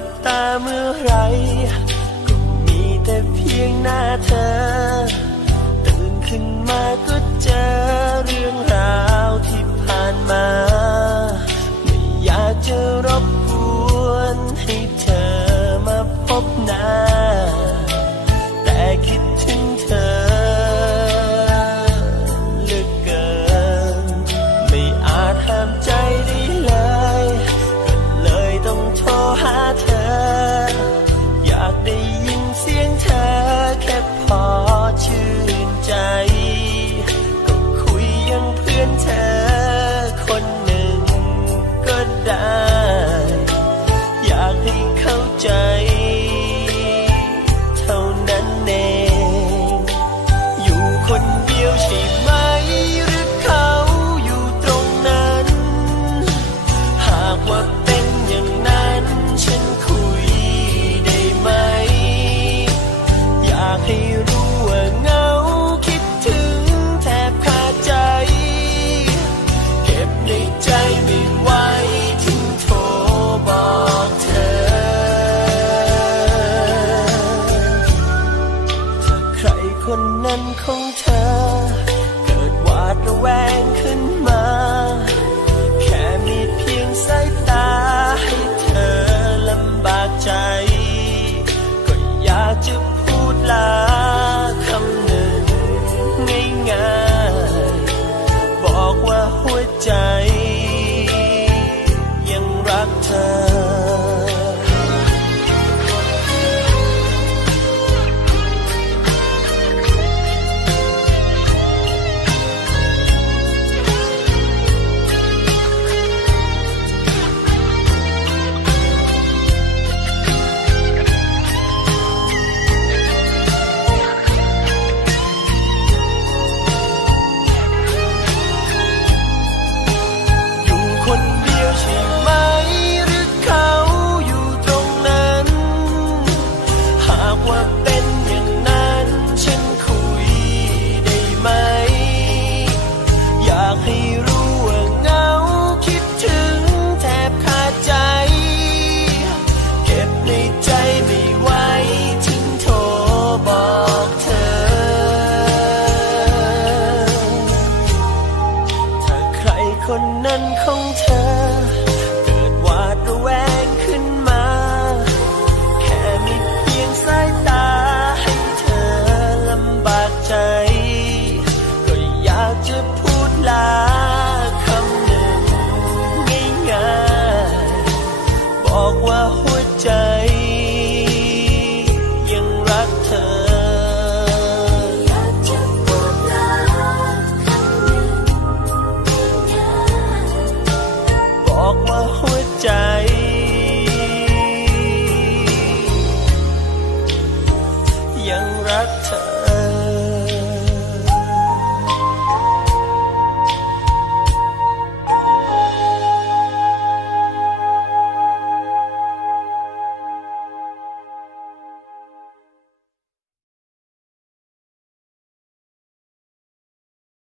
ับตาเมื่อไร ก็มีแต่เพียงหน้าเธอ ให้รู้ว่าเงาคิดถึงแทบขาดใจ เก็บในใจไม่ไหวถึงโทรบอกเธอ ถ้าใครคนนั้นของเธอ เกิดหวาดระแวง ว่าเป็นอย่างนั้นฉันคุยได้ไหม อยากให้รู้ว่าเหงาคิดถึงแทบขาดใจ เก็บในใจไม่ไหวถึงโทรบอกเธอ ถ้าใครคนนั้นของเธอ เกิดวาดระแวง